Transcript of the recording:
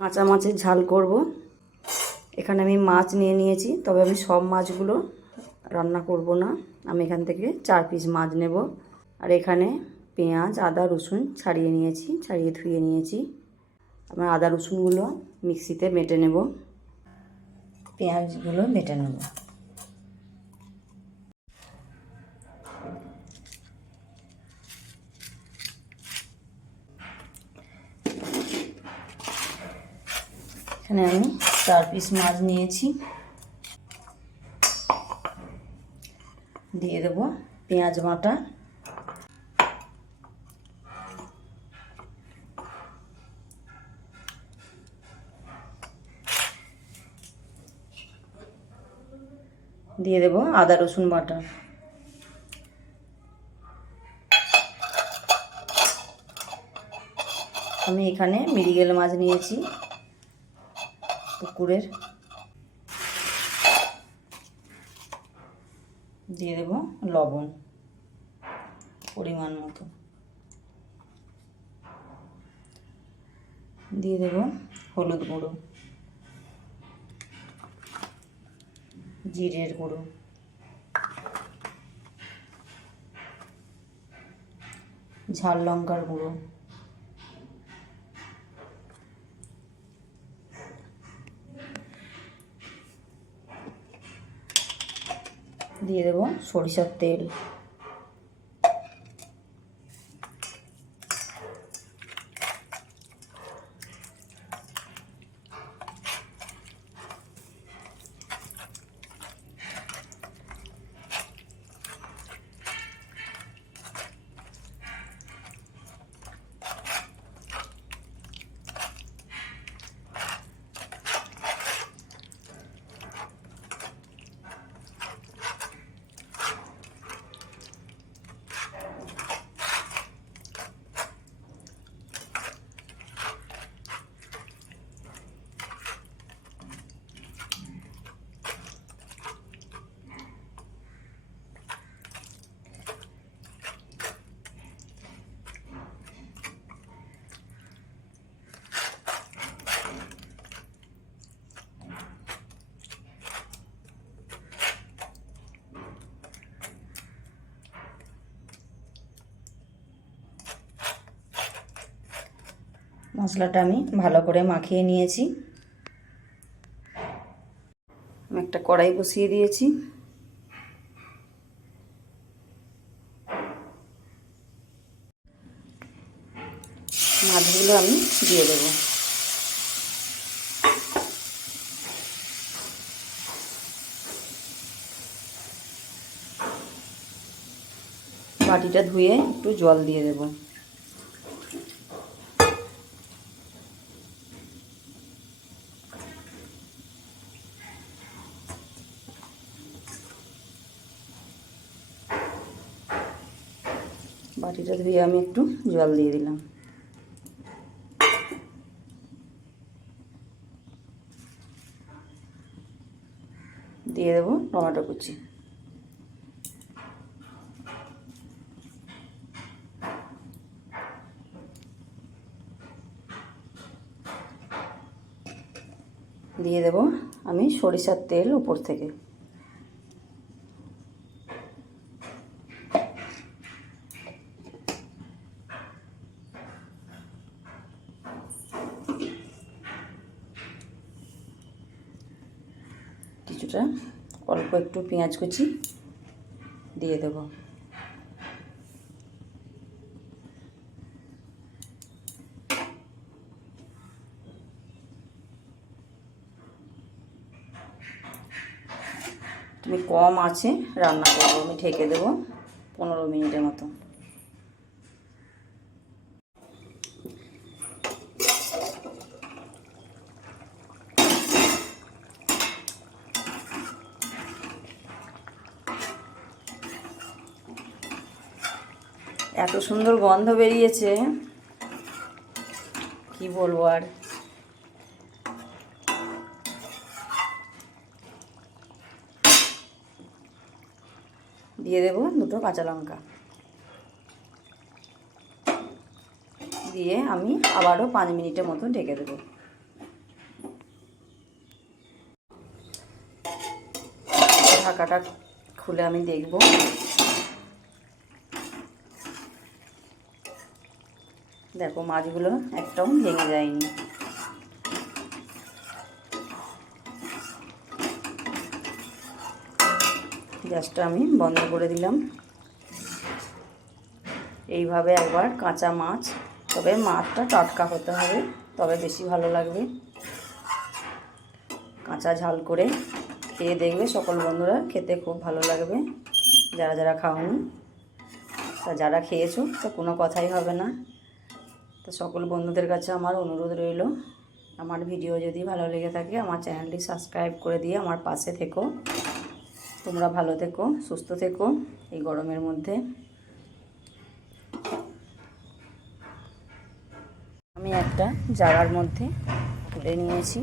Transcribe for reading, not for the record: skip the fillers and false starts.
কাঁচা মাছের ঝাল করব। এখানে আমি মাছ নিয়ে নিয়েছি, তবে আমি সব মাছগুলো রান্না করব না। আমি এখান থেকে 4 পিস মাছ নেব। আর এখানে পেঁয়াজ, আদা, রসুন ছাড়িয়ে ধুয়ে নিয়েছি। আমার আদা রসুনগুলো মিক্সিতে বেটে নেব, পেঁয়াজগুলো বেটে নেব। এখানে আমি 4 পিস মাছ নিয়েছি। দিয়ে দেব পেঁয়াজ বাটা, দিয়ে দেব আদা রসুন বাটা, আমি এখানে মৃগেল মাছ নিয়েছি পুকুরের। দিয়ে দেব লবণ পরিমাণ মতো, দিয়ে দেব হলুদ গুঁড়ো, জিরের গুঁড়ো, ঝাল লঙ্কার গুঁড়ো, দিয়ে দেব সরিষার তেল, মশলাটা আমি ভালো করে মাখিয়ে নিয়েছি। আমি একটা কড়াই বসিয়ে দিয়েছি, মাছগুলো আমি দিয়ে দেব। বাটিটা ধুয়ে একটু জল দিয়ে দেব। বাটিটা ধুয়ে আমি একটু জল দিয়ে দিলাম। দিয়ে দেব টমেটো কুচি, দিয়ে দেব আমি সরিষার তেল উপর থেকে। কিছুটা অল্প একটু পেঁয়াজ কুচি দিয়ে দেব। তুমি কম আছে রান্না করবো, আমি ঢেকে দেবো 15 মিনিটের মতো। এত সুন্দর গন্ধ বেরিয়েছে, কি বলবো আর। দিয়ে দেব 2টো কাঁচা লঙ্কা, দিয়ে আমি আবারও 5 মিনিটের মতো ঢেকে দেবো। ঢাকাটা খুলে আমি দেখব। দেখো মাছগুলো একটাও ভেঙে যায়নি। গ্যাসটা আমি বন্ধ করে দিলাম। এইভাবে একবার কাঁচা মাছ, তবে মাছটা টাটকা হতে হবে, তবে বেশি ভালো লাগবে। কাঁচা ঝাল করে খেয়ে দেখবে সকল বন্ধুরা, খেতে খুব ভালো লাগবে। যারা যারা খাওনি, তা যারা খেয়েছো তো কোনো কথাই হবে না। তো সকল বন্ধুদের কাছে আমার অনুরোধ রইল, আমার ভিডিও যদি ভালো লেগে থাকে আমার চ্যানেলটি সাবস্ক্রাইব করে দিয়ে আমার পাশে থেকো। তোমরা ভালো থেকো, সুস্থ থেকো এই গরমের মধ্যে। আমি একটা জাগার মধ্যে তুলে নিয়েছি।